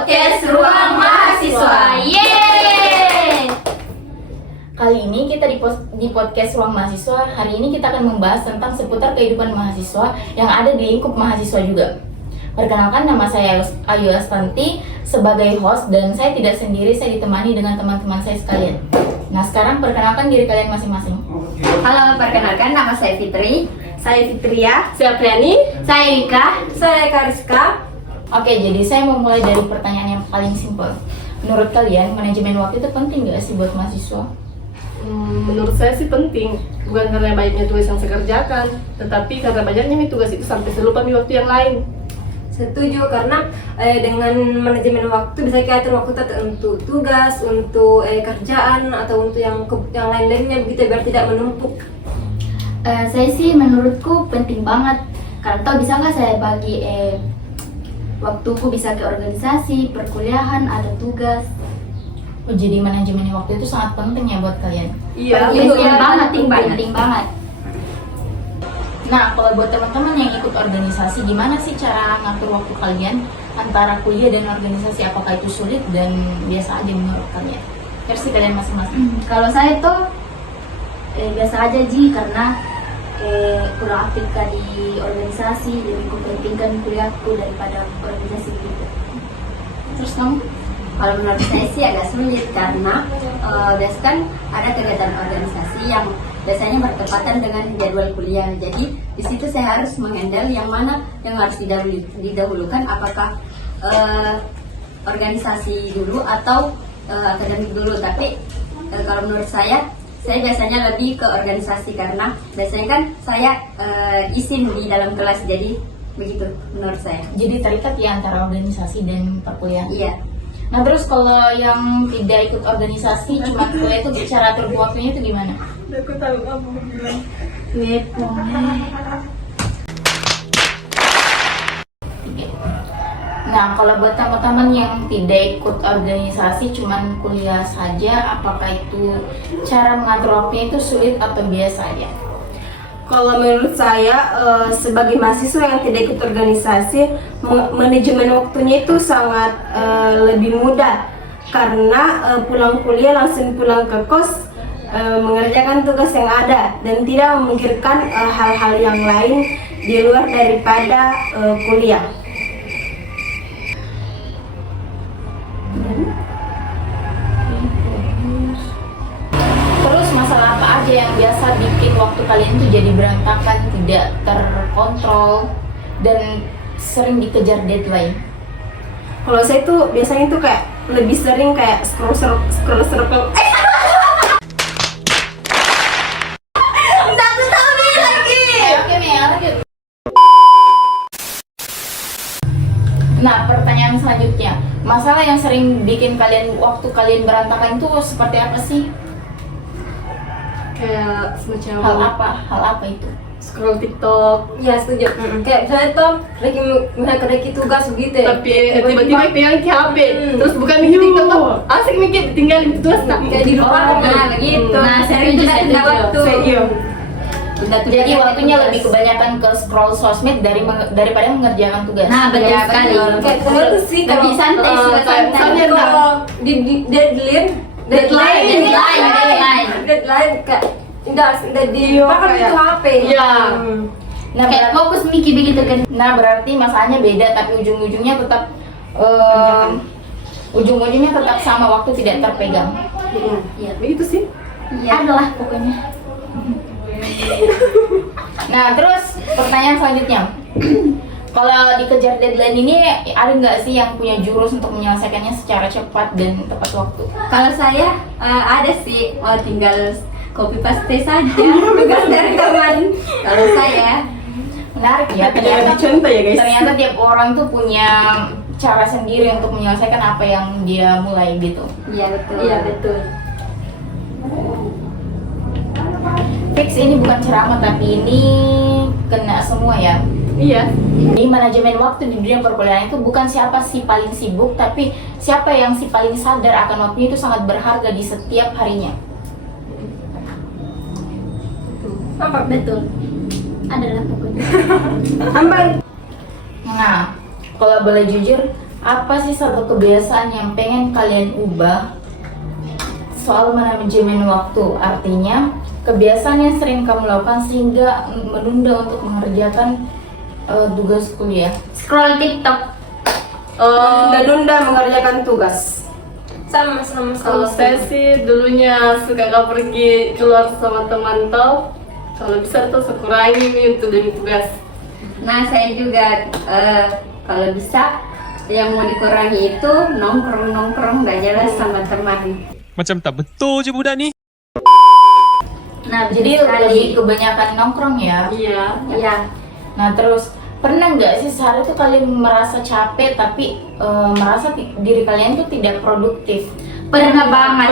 podcast Ruang Mahasiswa. Yeay! Kali ini kita di podcast Ruang Mahasiswa. Hari ini kita akan membahas tentang seputar kehidupan mahasiswa yang ada di lingkup mahasiswa juga. Perkenalkan, nama saya Ayu Astanti sebagai host, dan saya tidak sendiri, saya ditemani dengan teman-teman saya sekalian. Nah, sekarang perkenalkan diri kalian masing-masing. Halo, perkenalkan nama saya Fitri. Saya Fitria. Saya Priani. Saya Ika. Saya Kariska. Oke, jadi saya mau mulai dari pertanyaan yang paling simpel. Menurut kalian, manajemen waktu itu penting nggak sih buat mahasiswa? Menurut saya sih penting, bukan karena banyaknya tugas yang saya kerjakan, tetapi karena banyaknya tugas itu sampai saya lupa waktu yang lain. Setuju, karena dengan manajemen waktu bisa kita atur waktu kita untuk tugas, untuk kerjaan, atau untuk yang lain-lainnya begitu, biar tidak menumpuk. Saya sih menurutku penting banget, karena tau bisa nggak saya bagi waktuku bisa ke organisasi, perkuliahan, ada tugas. Oh, jadi manajemen waktu itu sangat penting ya buat kalian? Iya, Penting banget. Nah, kalau buat teman-teman yang ikut organisasi, gimana sih cara ngatur waktu kalian antara kuliah dan organisasi? Apakah itu sulit dan biasa aja menurut kalian? Versi kalian masing-masing. Kalau saya tuh biasa aja karena kurang aktif di organisasi, jadi kepentingan kuliahku daripada organisasi gitu. Terus kamu? Kalau menurut saya sih agak sulit karena biasanya kan ada kegiatan organisasi yang biasanya bertepatan dengan jadwal kuliah. Jadi di situ saya harus menghandle yang mana yang harus didahulukan, apakah organisasi dulu atau akademik dulu. Tapi kalau menurut saya biasanya lebih ke organisasi karena biasanya kan saya isin di dalam kelas, jadi begitu menurut saya. Jadi terikat ya antara organisasi dan perkuliahan? Iya. Nah, terus kalau yang tidak ikut organisasi, cuma kuliah itu cara atur waktunya itu gimana? Aku tahu kamu bilang. Nah, kalau buat teman-teman yang tidak ikut organisasi, cuman kuliah saja, apakah itu cara mengatur waktunya itu sulit atau biasa aja? Kalau menurut saya, sebagai mahasiswa yang tidak ikut organisasi, manajemen waktunya itu sangat lebih mudah, karena pulang kuliah langsung pulang ke kos, mengerjakan tugas yang ada dan tidak memikirkan hal-hal yang lain di luar daripada kuliah. Terus masalah apa aja yang biasa bikin waktu kalian tuh jadi berantakan, tidak terkontrol, dan sering dikejar deadline? Kalau saya tuh biasanya tuh kayak lebih sering kayak scroll circle. Oke, Mel, lanjut. Nah, pertanyaan selanjutnya, masalah yang sering bikin waktu kalian berantakan itu seperti apa sih? Kayak semacam Hal apa itu? scroll TikTok, Ya setuju. Kayak misalnya tuh reki tugas begitu ya. tapi tiba-tiba pegang ke HP, terus bukan mikir TikTok tuh, asik mikir tinggalin tugas nak. Kayak di rumah. Nah, begitu. Nah, Sering setuju, tidak setuju. ada waktu. Iya. Jadi waktunya lebih kebanyakan ke scroll sosmed daripada mengerjakan tugas. Nah, betul sekali. Kayak saya tuh sih Lebih santai, suka santai. Santai. kalau di deadline kayak udah dimakan itu HP. Iya. Nah, Kayak fokus mikir begitu kan. Nah, berarti masalahnya beda, tapi ujung-ujungnya tetap sama, waktu tidak terpegang. Iya. Begitu sih. Adalah pokoknya. Nah, terus pertanyaan selanjutnya, kalau dikejar deadline ini ada nggak sih yang punya jurus untuk menyelesaikannya secara cepat dan tepat waktu? Kalau saya ada sih, tinggal copy paste saja tugas dari teman. Kalau saya Menarik ya, Jangan dicontoh ya guys. ternyata tiap orang tuh punya cara sendiri untuk menyelesaikan apa yang dia mulai gitu. iya betul. Iya betul. Fix, ini bukan ceramah tapi ini kena semua ya. Iya. Di manajemen waktu di dunia perkuliahan itu bukan siapa si paling sibuk, tapi siapa yang si paling sadar akan waktunya itu sangat berharga di setiap harinya. Apa? Betul. Adalah pokoknya. Ambang. Nah, kalau boleh jujur, Apa sih satu kebiasaan yang pengen kalian ubah soal manajemen waktu? Artinya, kebiasaan yang sering kamu lakukan sehingga menunda untuk mengerjakan tugas kuliah. Scroll TikTok. Tunda-tunda mengerjakan tugas. Sama. Kalau saya sih dulunya suka pergi keluar sama teman tau. Kalau bisa tuh sekurangi nih untuk demi tugas. Nah, saya juga kalau bisa yang mau dikurangi itu nongkrong gak jelas sama teman. Macam tak betul je budak ni. Nah, jadi lebih kebanyakan nongkrong ya. Iya. Iya. Nah, terus pernah nggak sih sehari itu kalian merasa capek tapi merasa diri kalian tuh tidak produktif? Pernah banget.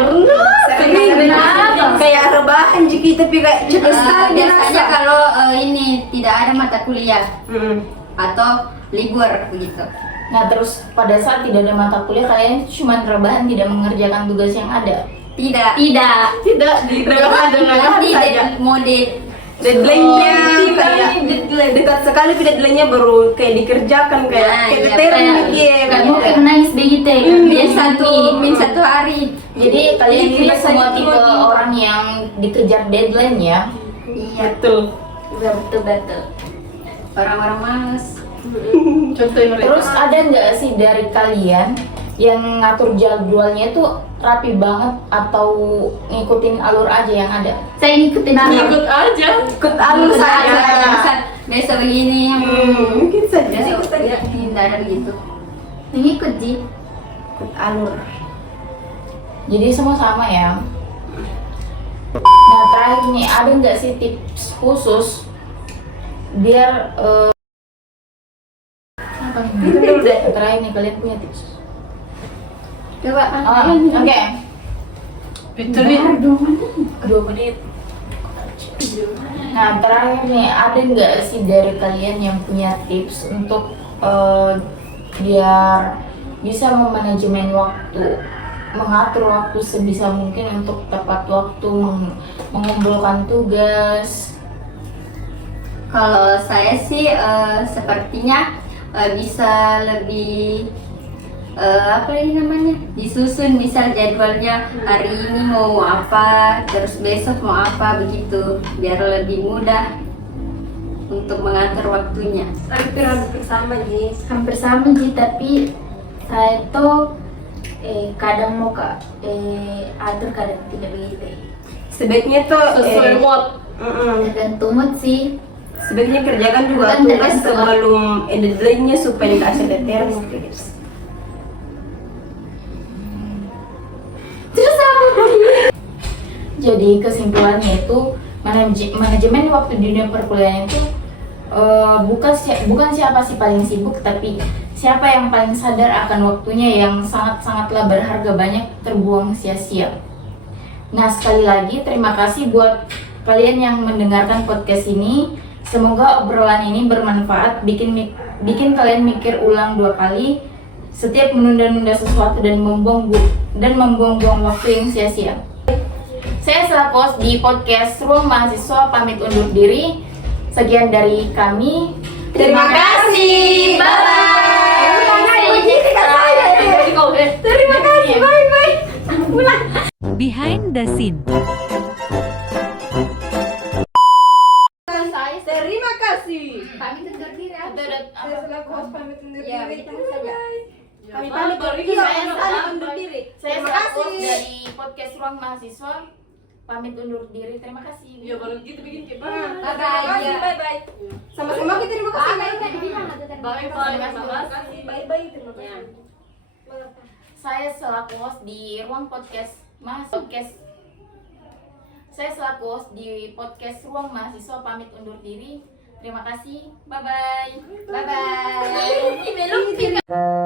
Kayak rebahan jiki tapi kayak cepet sekali Biasanya kalau ini tidak ada mata kuliah atau libur begitu. Nah, terus pada saat tidak ada mata kuliah kalian cuma rebahan tidak mengerjakan tugas yang ada. Tidak. Tidak direbahan dengan Nanti saja. mode deadline-nya kayak dekat sekali deadline-nya baru kayak dikerjakan Nah, kayak iya, keteteran benar. lagi ya. Kamu kayak nangis begitu ya? satu hari. Jadi kalian ini Iya, semua iya, tipe iya. orang yang dikejar deadline ya. Iya. Betul. Betul. Orang-orang males. Contoh yang Terus ada nggak sih dari kalian yang ngatur jadwalnya itu rapi banget atau ngikutin alur aja yang ada? Saya ngikutin ikut aja. Ikut alur saja. Biasa begini. Mungkin saja Tidak ada begitu. ngikut Ji. ikut alur. Jadi semua sama ya. Nah, terakhir nih, ada nggak sih tips khusus biar itu dulu deh, terakhir nih kalian punya tips. Coba. Oke. Itu nih. 2 menit. Nah, terakhir nih, ada nggak sih dari kalian yang punya tips untuk biar bisa memanajemen waktu, mengatur waktu sebisa mungkin untuk tepat waktu, mengumpulkan tugas? Kalau saya sih sepertinya bisa lebih apa ini namanya, disusun, misal jadwalnya hari ini mau apa, terus besok mau apa, begitu biar lebih mudah untuk mengatur waktunya. Hampir sama Ji. Hampir sama Ji, tapi saya tuh kadang mau atur, kadang tidak begitu. Sebaiknya tuh Sesuai mood. Tergantung mood sih. sebaiknya kerjakan juga Bukan tugas tergantung. sebelum deadline-nya supaya nggak keteteran. Jadi kesimpulannya itu manajemen waktu di dunia perkuliahan itu bukan siapa sih paling sibuk, tapi siapa yang paling sadar akan waktunya yang sangat-sangatlah berharga, banyak terbuang sia-sia. Nah, sekali lagi terima kasih buat kalian yang mendengarkan podcast ini. Semoga obrolan ini bermanfaat, bikin kalian mikir ulang 2 kali setiap menunda-nunda sesuatu dan membuang-buang waktu yang sia-sia. Saya selaku host di podcast Ruang Mahasiswa pamit undur diri. Sekian dari kami. Terima kasih. Bye-bye. Terima kasih. Bye. Behind the scene. Terima kasih. Pamit undur diri. Saya selaku host pamit undur Ya, diri. begitu saja. Kami pamit undur diri. Saya undur diri. Saya Terima selaku host kasih. dari podcast Ruang Mahasiswa pamit undur diri. Terima kasih. Ya baru gitu bikin kayak Bye-bye. Bye. Sama-sama kita terima kasih. Bye-bye. Terima kasih. Bye. Terima kasih. Saya selaku host di Ruang Saya selaku host di podcast Ruang Mahasiswa pamit undur diri. Terima kasih. Bye bye. Bye-bye.